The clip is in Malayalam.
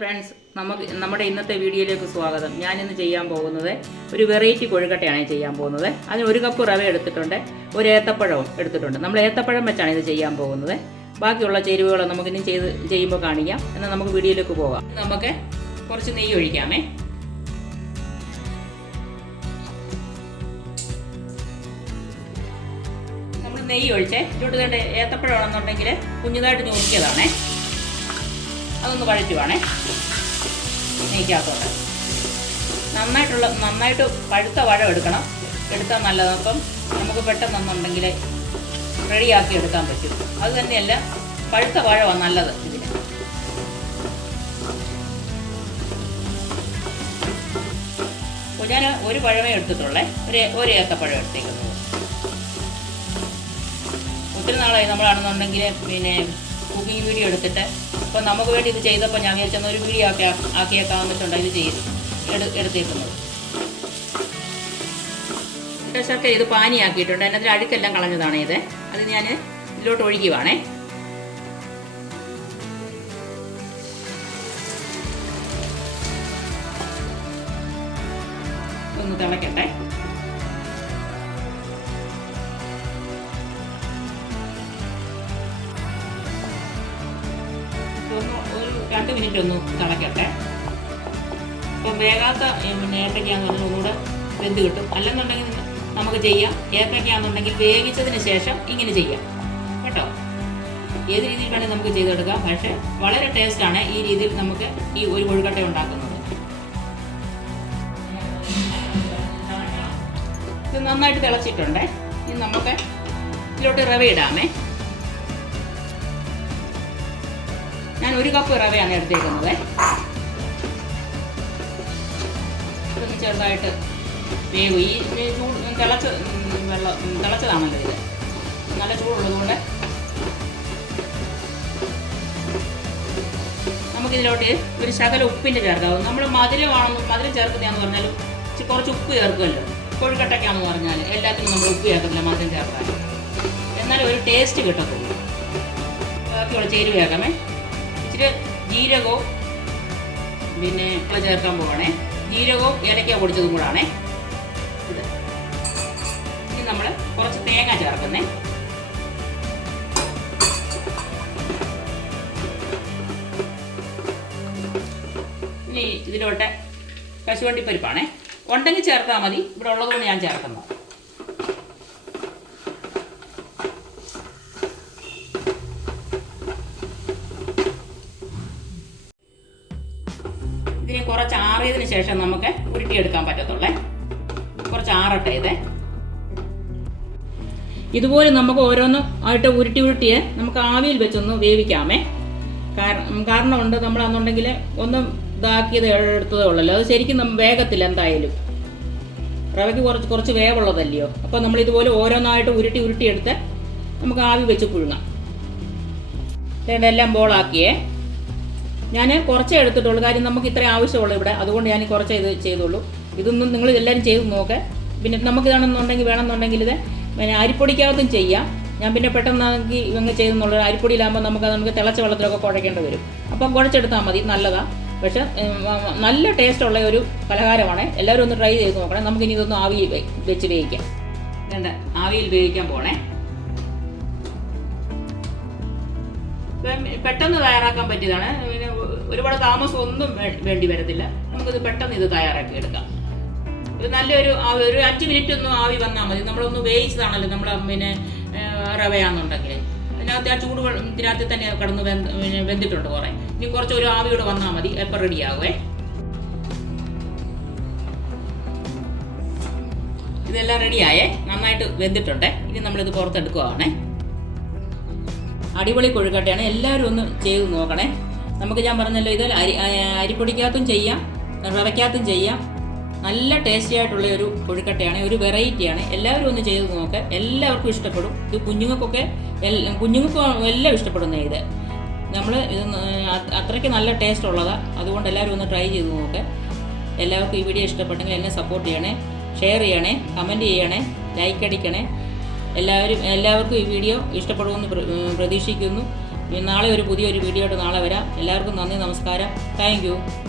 ഫ്രണ്ട്സ് നമുക്ക് നമ്മുടെ ഇന്നത്തെ വീഡിയോയിലേക്ക് സ്വാഗതം. ഞാൻ ഇന്ന് ചെയ്യാൻ പോകുന്നത് ഒരു വെറൈറ്റി കൊഴുക്കട്ടയാണ് ചെയ്യാൻ പോകുന്നത്. അതിന് ഒരു കപ്പ് റവ എടുത്തിട്ടുണ്ട് ഒരു ഏത്തപ്പഴവും എടുത്തിട്ടുണ്ട്. നമ്മൾ ഏത്തപ്പഴം വെച്ചാണ് ഇത് ചെയ്യാൻ പോകുന്നത്. ബാക്കിയുള്ള ചേരുവകൾ നമുക്കിനി ചെയ്ത് ചെയ്യുമ്പോൾ കാണിക്കാം. എന്നാൽ നമുക്ക് വീഡിയോയിലേക്ക് പോകാം. നമുക്ക് കുറച്ച് നെയ്യ് ഒഴിക്കാമേ. നമ്മൾ നെയ്യ് ഒഴിച്ചേ. ഇങ്ങോട്ട് ഏത്തപ്പഴം ഏത്തപ്പഴമാണെന്നുണ്ടെങ്കിൽ കുഞ്ഞുതായിട്ട് ഞുറുക്കിയതാണേ അതൊന്ന് വഴറ്റുവാണേ നെയ്ക്കകത്തോട്ട്. നന്നായിട്ടുള്ള നന്നായിട്ട് പഴുത്ത വഴം എടുക്കണം. എടുത്താൽ നല്ലതാണ് അപ്പം നമുക്ക് പെട്ടെന്നൊന്നുണ്ടെങ്കിൽ റെഡിയാക്കി എടുക്കാൻ പറ്റും. അത് തന്നെയല്ല പഴുത്ത പഴമാണ് നല്ലത് ഇതിന്. ഞാൻ ഒരു പഴമേ എടുത്തിട്ടുള്ളേ. ഒരു ഒരു ഏത്തപ്പഴം എടുത്തേക്കുന്നത് ഒത്തിരി നാളായി നമ്മളാണെന്നുണ്ടെങ്കിൽ പിന്നെ കുക്കിംഗ് വീഡിയോ എടുത്തിട്ട് അപ്പോൾ നമുക്ക് വേണ്ടി ഇത് ചെയ്തപ്പോൾ ഞാൻ വിചാരിച്ചെന്ന ഒരു വീഡിയോ ആക്കി ആക്കിയേക്കാൻ വെച്ചുകൊണ്ട് ഇത് ചെയ്ത്. എടു എടുത്തേക്കുന്നത്. ശർക്കര ഇത് പാനിയാക്കിയിട്ടുണ്ട്. അതിനകത്ത് അഴുക്കെല്ലാം കളഞ്ഞതാണ് ഇത്. അത് ഞാൻ ഇതിലോട്ട് ഒഴിക്കുവാണേ ഒന്ന് തിളക്കട്ടെ. രണ്ട് മിനിറ്റ് ഒന്ന് തിളക്കട്ടെ. അപ്പോൾ വേകാത്ത പിന്നെ ഏത്തയ്ക്കാന്ന് ഒന്നുകൂടെ വെന്ത് കിട്ടും. അല്ലെന്നുണ്ടെങ്കിൽ നമുക്ക് ചെയ്യാം. ഏത്തയ്ക്കാന്നുണ്ടെങ്കിൽ വേവിച്ചതിന് ശേഷം ഇങ്ങനെ ചെയ്യാം. കേട്ടോ? ഏത് രീതിയിൽ വേണമെങ്കിൽ നമുക്ക് ചെയ്തെടുക്കാം. പക്ഷേ വളരെ ടേസ്റ്റാണ് ഈ രീതിയിൽ നമുക്ക് ഈ ഒരു കൊഴുക്കട്ട ഉണ്ടാക്കുന്നത്. ഇത് നന്നായിട്ട് തിളച്ചിട്ടുണ്ട്. ഇനി നമുക്ക് ഇതിലോട്ട് റവ ഇടാമേ. ഞാൻ ഒരു കപ്പ് റവയാണ് എടുത്തേക്കുന്നത്. ചെറുതായിട്ട് വേവ്. ഈ ചൂട് തിളച്ച വെള്ളം തിളച്ചതാണല്ലോ ഇത്. നല്ല ചൂടുള്ളതുകൊണ്ട് നമുക്കിതിലോട്ട് ഒരു ശകല ഉപ്പിന്റെ ചേർക്കാവും. നമ്മൾ മധുരമാണെന്ന് മധുരം ചേർക്കുന്നതാന്ന് പറഞ്ഞാലും കുറച്ച് ഉപ്പ് ചേർക്കുമല്ലോ. കൊഴുക്കട്ടയ്ക്കാന്ന് പറഞ്ഞാൽ എല്ലാത്തിനും നമ്മൾ ഉപ്പ് ചേർക്കുന്നില്ല മധുരം ചേർക്കാൻ എന്നാലും ഒരു ടേസ്റ്റ് കിട്ടത്തുള്ളൂ. ബാക്കിയുള്ള ചേരുവയാക്കാമേ. ഇച്ചിരി ജീരകവും പിന്നെ ഇപ്പം ചേർക്കാൻ പോവാണേ. ജീരകവും ഏലക്ക പൊടിച്ചതും കൂടാണേ. ഇത്. ഇനി നമ്മൾ കുറച്ച് തേങ്ങ ചേർക്കുന്നേ. ഇനി ഇതിലോട്ട് കശുവണ്ടി പരിപ്പാണേ ഉണ്ടെങ്കിൽ ചേർത്താൽ മതി. ഇവിടെ ഉള്ളതുകൊണ്ട് ഞാൻ ചേർക്കുന്നു. ഇതിനെ കുറച്ച് ആറിയതിന് ശേഷം നമുക്ക് ഉരുട്ടിയെടുക്കാൻ പറ്റത്തുള്ളേ. കുറച്ച് ആറട്ടെ ഇത്. ഇതുപോലെ നമുക്ക് ഓരോന്നും ആയിട്ട് ഉരുട്ടി ഉരുട്ടിയെ നമുക്ക് ആവിയിൽ വെച്ചൊന്ന് വേവിക്കാമേ. കാരണം ഉണ്ട് നമ്മൾ അന്നുണ്ടെങ്കിൽ ഒന്നും ഇതാക്കിയത് എടുത്തതേ ഉള്ളല്ലോ. അത് ശരിക്കും നമ്മ വേഗത്തില്ല എന്തായാലും. റവയ്ക്ക് കുറച്ച് കുറച്ച് വേവുള്ളതല്ലയോ? അപ്പോൾ നമ്മൾ ഇതുപോലെ ഓരോന്നായിട്ട് ഉരുട്ടി ഉരുട്ടിയെടുത്ത് നമുക്ക് ആവി വെച്ച് പുഴുങ്ങാം. ഇതെല്ലാം ബോളാക്കിയേ. ഞാൻ കുറച്ചേ എടുത്തിട്ടുള്ളൂ. കാര്യം നമുക്ക് ഇത്ര ആവശ്യമുള്ളൂ ഇവിടെ. അതുകൊണ്ട് ഞാൻ കുറച്ചേ ഇത് ചെയ്തുള്ളൂ. ഇതൊന്നും നിങ്ങൾ എല്ലാവരും ചെയ്ത് നോക്ക്. പിന്നെ നമുക്ക് ഇതാണെന്നുണ്ടെങ്കിൽ വേണമെന്നുണ്ടെങ്കിൽ ഇത് പിന്നെ അരിപ്പൊടിക്കകത്തും ചെയ്യാം. ഞാൻ പിന്നെ പെട്ടെന്ന് പെട്ടെന്നാക്കി ഇങ്ങനെ ചെയ്തെന്നുള്ളത് അരിപ്പൊടിയിലാകുമ്പോൾ നമുക്ക് നമുക്ക് തിളച്ച വെള്ളത്തിലൊക്കെ കുഴക്കേണ്ടി വരും. അപ്പം കുഴച്ചെടുത്താൽ മതി. നല്ലതാണ് പക്ഷെ നല്ല ടേസ്റ്റ് നല്ല ടേസ്റ്റുള്ള ഒരു പലഹാരമാണ്. എല്ലാവരും ഒന്ന് ട്രൈ ചെയ്ത് നോക്കണം. നമുക്കിനി ഇതൊന്ന് ആവിയിൽ വെച്ച് വേവിക്കാം. ആവിയിൽ വേവിക്കാൻ പോണേ. പെട്ടെന്ന് തയ്യാറാക്കാൻ പറ്റിയതാണ്. പിന്നെ ഒരുപാട് താമസം ഒന്നും വേ- വേണ്ടി വരത്തില്ല. നമുക്കിത് പെട്ടെന്ന് ഇത് തയ്യാറാക്കി എടുക്കാം. ഒരു നല്ലൊരു ഒരു അഞ്ച് മിനിറ്റ് ഒന്നും ആവി വന്നാൽ മതി. നമ്മളൊന്ന് വേവിച്ചതാണല്ലോ നമ്മൾ പിന്നെ റവയാണെന്നുണ്ടെങ്കിൽ അതിനകത്ത് ആ ചൂട് ഇതിനകത്ത് തന്നെ കടന്ന് വെന്തിട്ടുണ്ട് കുറേ. ഇനി കുറച്ച് ഒരു ആവി കൂടെ വന്നാൽ മതി. എപ്പോൾ റെഡിയാകുമേ ഇതെല്ലാം റെഡിയായേ നന്നായിട്ട് വെന്തിട്ടുണ്ടേ. ഇനി നമ്മളിത് പുറത്തെടുക്കുവാണേ. അടിപൊളി കൊഴുക്കട്ടയാണ്. എല്ലാവരും ഒന്ന് ചെയ്ത് നോക്കണേ. നമുക്ക് ഞാൻ പറഞ്ഞല്ലോ ഇത് അരി അരിപ്പൊടിക്കകത്തും ചെയ്യാം റവയ്ക്കകത്തും ചെയ്യാം. നല്ല ടേസ്റ്റി ആയിട്ടുള്ള ഒരു കൊഴുക്കട്ടയാണ് ഒരു വെറൈറ്റിയാണ് എല്ലാവരും ഒന്ന് ചെയ്ത് നോക്ക്. എല്ലാവർക്കും ഇഷ്ടപ്പെടും. ഇത് കുഞ്ഞുങ്ങൾക്കൊക്കെ കുഞ്ഞുങ്ങൾക്കും എല്ലാം ഇഷ്ടപ്പെടുന്ന ഇത്. നമ്മൾ ഇത് അത്രയ്ക്ക് നല്ല ടേസ്റ്റ് ഉള്ളതാണ് അതുകൊണ്ട് എല്ലാവരും ഒന്ന് ട്രൈ ചെയ്ത് നോക്ക്. എല്ലാവർക്കും ഈ വീഡിയോ ഇഷ്ടപ്പെട്ടെങ്കിൽ എന്നെ സപ്പോർട്ട് ചെയ്യണേ. ഷെയർ ചെയ്യണേ. കമന്റ് ചെയ്യണേ. ലൈക്ക് അടിക്കണേ. എല്ലാവരും എല്ലാവർക്കും ഈ വീഡിയോ ഇഷ്ടപ്പെടുമെന്ന് പ്ര- പ്രതീക്ഷിക്കുന്നു. നാളെ ഒരു പുതിയൊരു വീഡിയോ ആയിട്ട് നാളെ വരാം. എല്ലാവർക്കും നന്ദി നമസ്കാരം. താങ്ക്